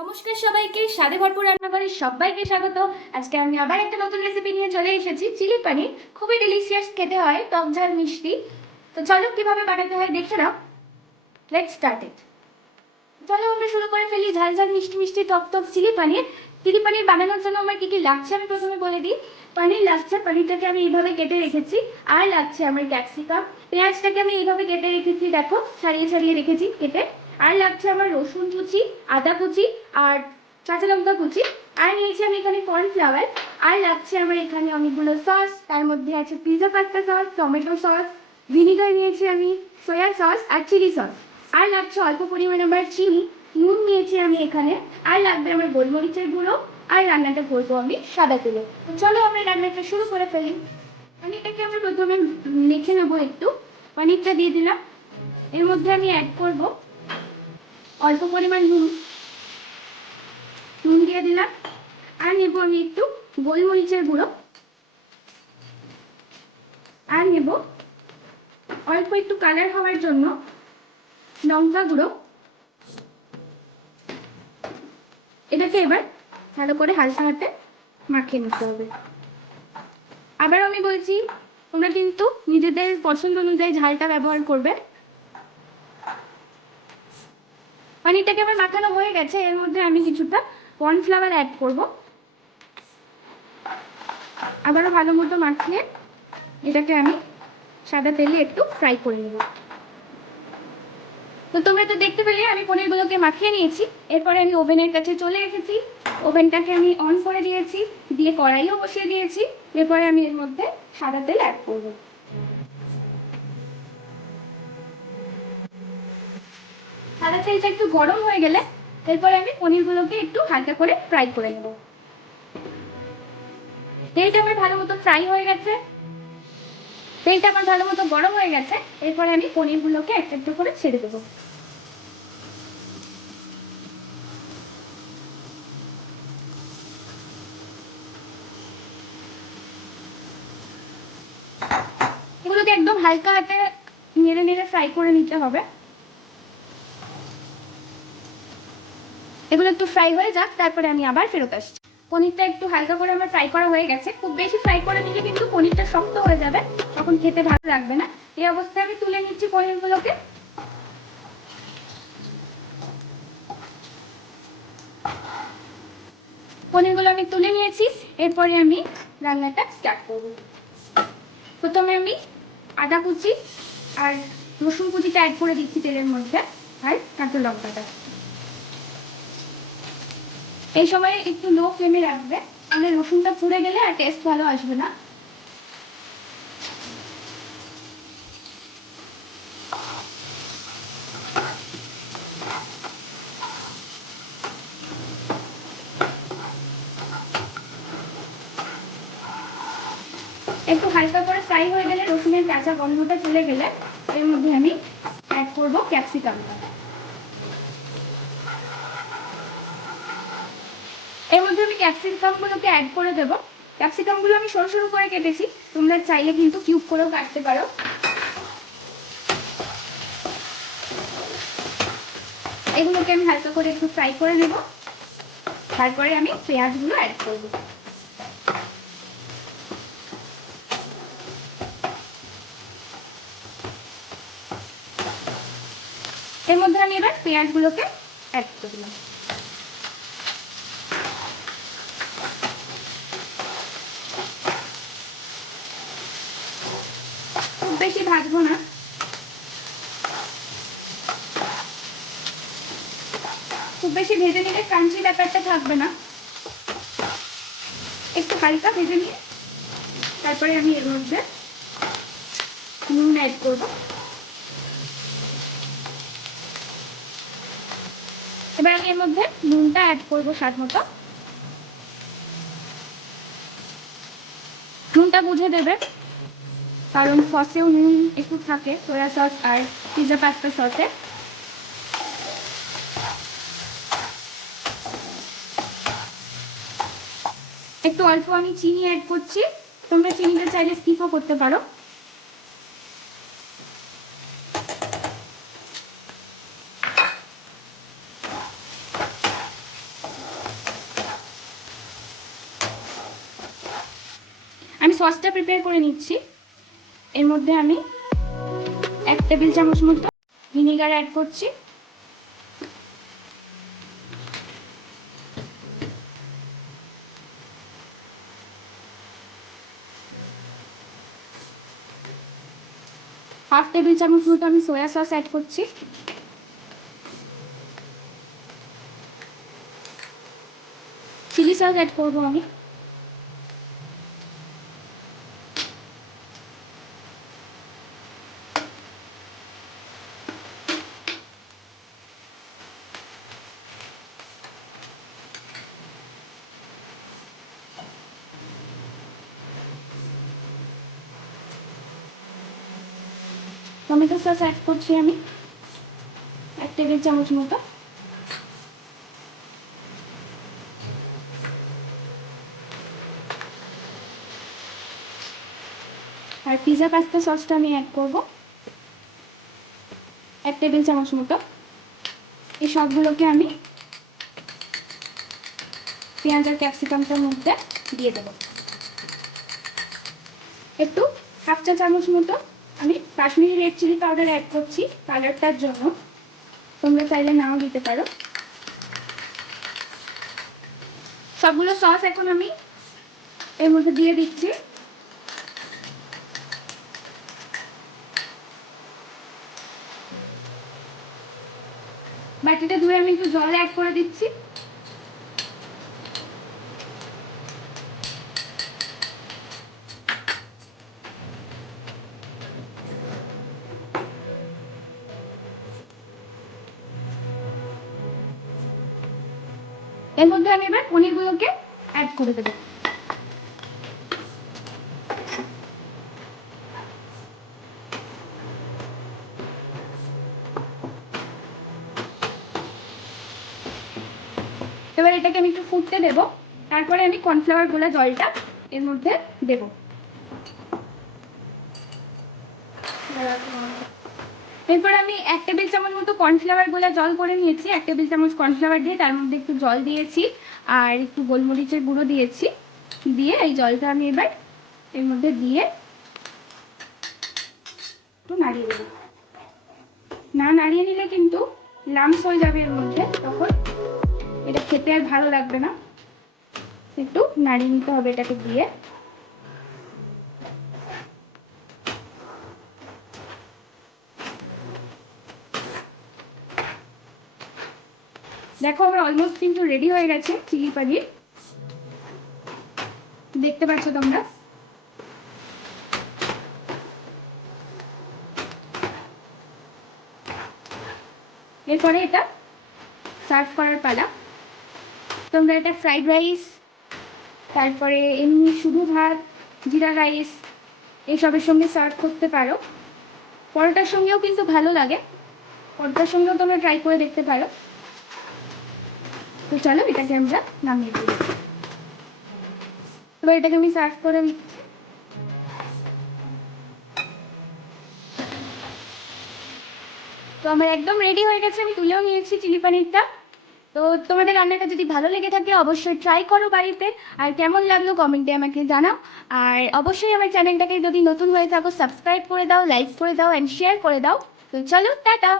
নমস্কার সবাইকে, স্বাদে ভরপুর রান্নাঘরে সবাইকে স্বাগত। আজকে আমি আবার একটা নতুন রেসিপি নিয়ে চলে এসেছি। চিলি পনির খুবই ডিলিশিয়াস খেতে হয়, টক ঝাল মিষ্টি। তো চলো কিভাবে বানাতে হয় দেখে নাও। Let's start it. চলো আমরা শুরু করে ফেলি ঝাল ঝাল মিষ্টি মিষ্টি টক টক চিলি পনির। চিলি পনির বানানোর জন্য আমার কি কি লাগছে আমি প্রথমে বলে দিই। পনির লাগছে, পনিরটাকে আমি এইভাবে কেটে রেখেছি। আর লাগছে আমার ক্যাপসিকাম, পেঁয়াজটাকে আমি এইভাবে কেটে রেখেছি, দেখো ছাড়িয়ে ছাড়িয়ে রেখেছি কেটে। আর লাগছে আমার রসুন কুচি, আদা কুচি আর কাঁচা লঙ্কা কুচি। আর নিয়েছি আমি এখানে কর্নফ্লাওয়ার। আর লাগছে আমার এখানে অনেকগুলো সস, তার মধ্যে আছে pizza pasta sauce, tomato sauce, vinegar নিয়েছি আমি, সয়া সস আর চিলি সস। আর লাগছে অল্প পরিমাণে আমার চিনি, নুন নিয়েছি আমি এখানে। আর লাগবে আমার গোলমরিচের গুঁড়ো। আর রান্নাটা করবো আমি সাদা তেলে। তো চলো আমরা রান্নাটা শুরু করে ফেলি। পনিরটাকে আমরা প্রথমে মেখে নেবো একটু। পনিরটা দিয়ে দিলাম। এর মধ্যে আমি অ্যাড করব অল্প পরিমাণ নুন, নুন দিয়ে দিলাম। আর নেব আমি একটু গোলমরিচের গুঁড়ো। আর নেব অল্প একটু কালার হওয়ার জন্য লঙ্কা গুঁড়ো। এটাকে এবার ভালো করে হালকা হাতে মাখিয়ে নিতে হবে। আবার আমি বলছি, তোমরা কিন্তু নিজেদের পছন্দ অনুযায়ী ঝালটা ব্যবহার করবে। পনিরটাকে আবার মাখানো হয়ে গেছে, এর মধ্যে আমি কিছুটা কর্নফ্লাওয়ার অ্যাড করব। আবারও ভালো মতো মাখিয়ে এটাকে আমি সাদা তেলে একটু ফ্রাই করে নেব। তো তোমরা তো দেখতে পেলে আমি পনিরগুলোকে মাখিয়ে নিয়েছি। এরপরে আমি ওভেনের কাছে চলে এসেছি। ওভেনটাকে আমি অন করে দিয়েছি, দিয়ে কড়াইও বসিয়ে দিয়েছি। এরপরে আমি এর মধ্যে সাদা তেল অ্যাড করব। সাদা তেলটা একটু গরম হয়ে গেলে এরপরে আমি পনিরগুলোকে একটু হালকা করে ফ্রাই করে নেব। তেলটা আমার ভালো মতো ফ্রাই হয়ে গেছে, তেলটা আমার ভালো মতো গরম হয়ে গেছে। এরপরে আমি পনিরগুলোকে একটা একটা করে ছেড়ে দেবো। এগুলোকে একদম হালকা হাতে নেড়ে নেড়ে ফ্রাই করে নিতে হবে। এগুলো একটু ফ্রাই হয়ে যাক, তারপরে আমি আবার ফেরত আসছি। পনিরটা একটু হালকা করে আমার ফ্রাই করা হয়ে গেছে। খুব বেশি ফ্রাই করে নিলে কিন্তু পনিরটা শক্ত হয়ে যাবে, তখন খেতে ভালো লাগবে না। এই অবস্থায় আমি তুলে নিচ্ছি পনিরগুলোকে। পনিরগুলো আমি তুলে নিয়েছি। এরপরে আমি রান্নাটা স্টার্ট করব। প্রথমে আমি আদা কুচি আর রসুন কুচিটা অ্যাড করে দিচ্ছি তেলের মধ্যে, আর কাঁচা লঙ্কাটা। এই সময় একটু লো ফ্লেমে রাখবে, তাহলে রসুনটা পুড়ে গেলে আর টেস্ট ভালো আসবে না। একটু হালকা করে ফ্রাই হয়ে গেলে, রসুনের কাঁচা গন্ধটা চলে গেলে এর মধ্যে আমি অ্যাড করব ক্যাপসিকামটা। এর মধ্যে আমি ক্যাপসিকামগুলোকে অ্যাড করে দেবো। ক্যাপসিকামগুলো আমি সরু সরু করে কেটেছি, তোমরা চাইলে কিন্তু কিউব করেও কাটতে পারো। এগুলোকে আমি হালকা করে একটু ফ্রাই করে নেব। তারপরে আমি পেঁয়াজগুলো অ্যাড করব। এর মধ্যে আমি এবার পেঁয়াজগুলোকে অ্যাড করে দিলাম। খুব বেশি ভাজবো না, খুব বেশি ভেজে নিলে ক্রাঞ্চি ব্যাপারটা থাকবে না। একটু হালকা ভেজে নিয়ে তারপরে আমি এর মধ্যে নুন অ্যাড করব। এবার আমি এর মধ্যে নুনটা অ্যাড করবো স্বাদ মতো। নুনটা বুঝে দেবে, কারণ সসেও নুন একটু থাকে, সয়া সস আর পিৎজা পাস্তা সসে। একটু অল্প আমি চিনি অ্যাড করছি, তোমরা চিনিটা চাইলে স্কিপও করতে পারো। সসটা প্রিপেয়ার করে নিচ্ছি। এর মধ্যে আমি 1 টেবিল চামচ মতো ভিনেগার অ্যাড করছি। হাফ টেবিল চামচ মতো আমি সয়া সস অ্যাড করছি। চিলি সস অ্যাড করবো আমি। টমেটো সস অ্যাড করছি আমি 1 টেবিল চামচ মতো। আর পিৎজা পাস্তা সসটা আমি অ্যাড করব 1 টেবিল চামচ মতো। এই সবগুলোকে আমি পেঁয়াজ আর ক্যাপসিকামটার মধ্যে দিয়ে দেবো। একটু হাফ চা চামচ মতো আমি Kashmiri red chili powder add করছি কালারটার জন্য, তোমরা চাইলে নাও দিতে পারো। সবগুলো সস এখন আমি এর মধ্যে দিয়ে দিচ্ছি। বাটিটা ধুয়ে আমি একটু জল অ্যাড করে দিচ্ছি। এর মধ্যে আমি এবার পনিরগুলোকে অ্যাড করে দেবো। এবার এটাকে আমি একটু ফুটতে দেবো, তারপরে আমি কর্নফ্লাওয়ার গোলা জলটা এর মধ্যে দেবো। এরপর আমি 1 টেবিল চামচ মতো কর্নফ্লাওয়ার গোলা জল করে নিয়েছি। 1 টেবিল চামচ কর্নফ্লাওয়ার দিয়ে তার মধ্যে একটু জল দিয়েছি আর একটু গোলমরিচের গুঁড়ো দিয়েছি। দিয়ে এই জলটা আমি এবার এর মধ্যে দিয়ে একটু নাড়িয়ে দেবো। না নাড়িয়ে নিলে কিন্তু লামস হয়ে যাবে এর মধ্যে, তখন এটা খেতে আর ভালো লাগবে না। একটু নাড়িয়ে নিতে হবে এটাকে দিয়ে। দেখো আমার অলমোস্ট কিন্তু রেডি হয়ে গেছে চিলি পনির, দেখতে পাচ্ছ তোমরা। এরপরে এটা সার্ভ করার পালা। তোমরা এটা ফ্রাইড রাইস, তারপরে এমনি শুধু ভাত, জিরা রাইস এইসবের সঙ্গে সার্ভ করতে পারো। পরোটার সঙ্গেও কিন্তু ভালো লাগে, পরোটার সঙ্গেও তোমরা ট্রাই করে দেখতে পারো। তো চলো এটাকে আমরা নামিয়ে দিই। এবার এটাকে আমি সার্ভ করে নিচ্ছি। তো আমার একদম রেডি হয়ে গেছে, আমি তুলেও নিয়েছি চিলি পনিরটা। তো তোমাদের রান্নাটা যদি ভালো লেগে থাকে অবশ্যই ট্রাই করো বাড়িতে, আর কেমন লাগলো কমেন্টে আমাকে জানাও। আর অবশ্যই আমার চ্যানেলটাকে যদি নতুন হয়ে থাকো সাবস্ক্রাইব করে দাও, লাইক করে দাও অ্যান্ড শেয়ার করে দাও। তো চলো টাটা।